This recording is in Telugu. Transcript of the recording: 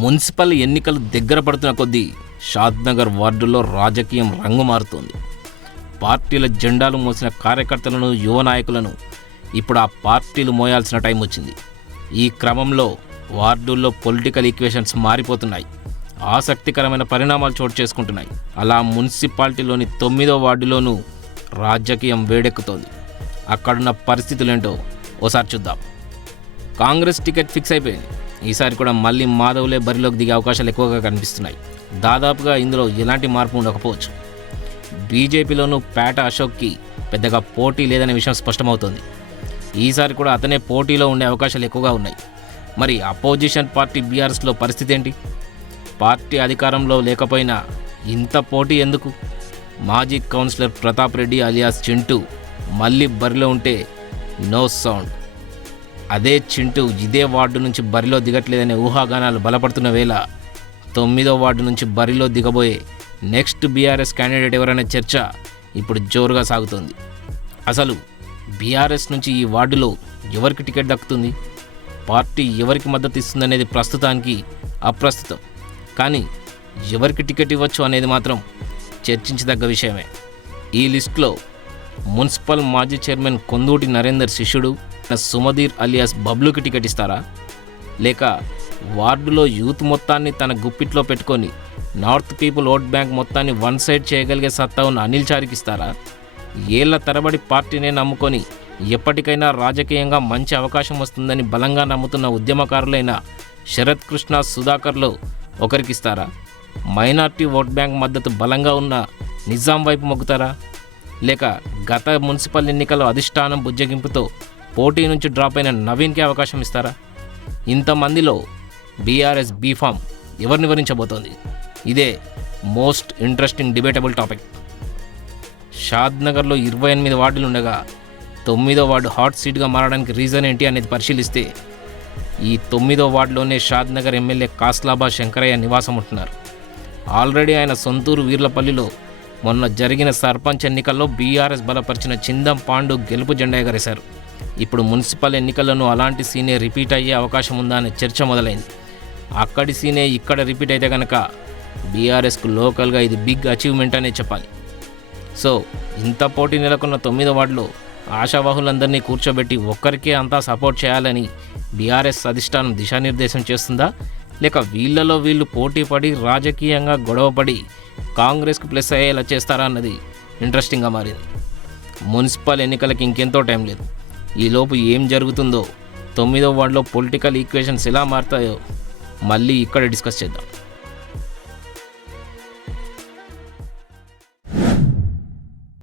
మున్సిపల్ ఎన్నికలు దగ్గర పడుతున్న కొద్దీ షాద్నగర్ వార్డులో రాజకీయం రంగు మారుతోంది. పార్టీల జెండాలు మోసిన కార్యకర్తలను, యువ నాయకులను ఇప్పుడు ఆ పార్టీలు మోయాల్సిన టైం వచ్చింది. ఈ క్రమంలో వార్డుల్లో పొలిటికల్ ఈక్వేషన్స్ మారిపోతున్నాయి. ఆసక్తికరమైన పరిణామాలు చోటు చేసుకుంటున్నాయి. అలా మున్సిపాలిటీలోని 9వ వార్డులోనూ రాజకీయం వేడెక్కుతోంది. అక్కడున్న పరిస్థితులేంటో ఓసారి చూద్దాం. కాంగ్రెస్ టికెట్ ఫిక్స్ అయిపోయింది. ఈసారి కూడా మళ్ళీ మాధవ్లే బరిలోకి దిగే అవకాశాలు ఎక్కువగా కనిపిస్తున్నాయి. దాదాపుగా ఇందులో ఎలాంటి మార్పు ఉండకపోవచ్చు. బీజేపీలోనూ పేట అశోక్కి పెద్దగా పోటీ లేదనే విషయం స్పష్టమవుతోంది. ఈసారి కూడా అతనే పోటీలో ఉండే అవకాశాలు ఎక్కువగా ఉన్నాయి. మరి అపోజిషన్ పార్టీ బీఆర్ఎస్లో పరిస్థితి ఏంటి? పార్టీ అధికారంలో లేకపోయినా ఇంత పోటీ ఎందుకు? మాజీ కౌన్సిలర్ ప్రతాప్ రెడ్డి అలియాస్ చింటూ మళ్ళీ బరిలో ఉంటే నో సౌండ్. అదే చింటూ ఇదే వార్డు నుంచి బరిలో దిగట్లేదనే ఊహాగానాలు బలపడుతున్న వేళ 9వ వార్డు నుంచి బరిలో దిగబోయే నెక్స్ట్ బీఆర్ఎస్ క్యాండిడేట్ ఎవరనే చర్చ ఇప్పుడు జోరుగా సాగుతోంది. అసలు బీఆర్ఎస్ నుంచి ఈ వార్డులో ఎవరికి టికెట్ దక్కుతుంది, పార్టీ ఎవరికి మద్దతు ఇస్తుందనేది ప్రస్తుతానికి అప్రస్తుతం. కానీ ఎవరికి టికెట్ ఇవ్వచ్చు అనేది మాత్రం చర్చించదగ్గ విషయమే. ఈ లిస్టులో మున్సిపల్ మాజీ చైర్మన్ కొందూటి నరేందర్ శిష్యుడు సుమధీర్ అలియాస్ బబ్లుకి టికెట్ ఇస్తారా? లేక వార్డులో యూత్ మొత్తాన్ని తన గుప్పిట్లో పెట్టుకొని నార్త్ పీపుల్ ఓట్ బ్యాంక్ మొత్తాన్ని వన్ సైడ్ చేయగలిగే సత్తా ఉన్న అనిల్ చారికి ఇస్తారా? ఏళ్ల తరబడి పార్టీనే నమ్ముకొని ఎప్పటికైనా రాజకీయంగా మంచి అవకాశం వస్తుందని బలంగా నమ్ముతున్న ఉద్యమకారులైన శరత్ కృష్ణ, సుధాకర్లో ఒకరికిస్తారా? మైనార్టీ ఓట్ బ్యాంక్ మద్దతు బలంగా ఉన్న నిజాం వైపు మొగ్గుతారా? లేక గత మున్సిపల్ ఎన్నికల్లో అధిష్టానం బుజ్జగింపుతో పోటీ నుంచి డ్రాప్ అయిన నవీన్కి అవకాశం ఇస్తారా? ఇంతమందిలో బీఆర్ఎస్ బీఫామ్ ఎవరిని వరించబోతోంది? ఇదే మోస్ట్ ఇంట్రెస్టింగ్ డిబేటబుల్ టాపిక్. షాద్నగర్లో 28 వార్డులు ఉండగా 9వ వార్డు హాట్ సీట్గా మారడానికి రీజన్ ఏంటి అనేది పరిశీలిస్తే ఈ 9వ వార్డులోనే షాద్నగర్ ఎమ్మెల్యే కాస్లాబా శంకరయ్య నివాసం ఉంటున్నారు. ఆల్రెడీ ఆయన సొంతూరు వీర్లపల్లిలో మొన్న జరిగిన సర్పంచ్ ఎన్నికల్లో బీఆర్ఎస్ బలపరిచిన చిందం పాండు గెలుపు జెండా ఎగరేశారు. ఇప్పుడు మున్సిపల్ ఎన్నికల్లోనూ అలాంటి సీనే రిపీట్ అయ్యే అవకాశం ఉందా అనే చర్చ మొదలైంది. అక్కడి సీనే ఇక్కడ రిపీట్ అయితే కనుక బీఆర్ఎస్కు లోకల్గా ఇది బిగ్ అచీవ్మెంట్ అనే చెప్పాలి. సో ఇంత పోటీ నెలకొన్న 9వ వార్డులో ఆశావాహులందరినీ కూర్చోబెట్టి ఒక్కరికే అంతా సపోర్ట్ చేయాలని బీఆర్ఎస్ అధిష్టానం దిశానిర్దేశం చేస్తుందా? లేక వీళ్ళలో వీళ్ళు పోటీ పడి రాజకీయంగా గొడవపడి కాంగ్రెస్కు ప్లస్ అయ్యేలా చేస్తారా అన్నది ఇంట్రెస్టింగ్గా మారింది. మున్సిపల్ ఎన్నికలకి ఇంకెంతో టైం లేదు. ఈలోపు ఏం జరుగుతుందో, 9వ వార్డులో పొలిటికల్ ఈక్వేషన్స్ ఎలా మారుతాయో మళ్ళీ ఇక్కడ డిస్కస్ చేద్దాం.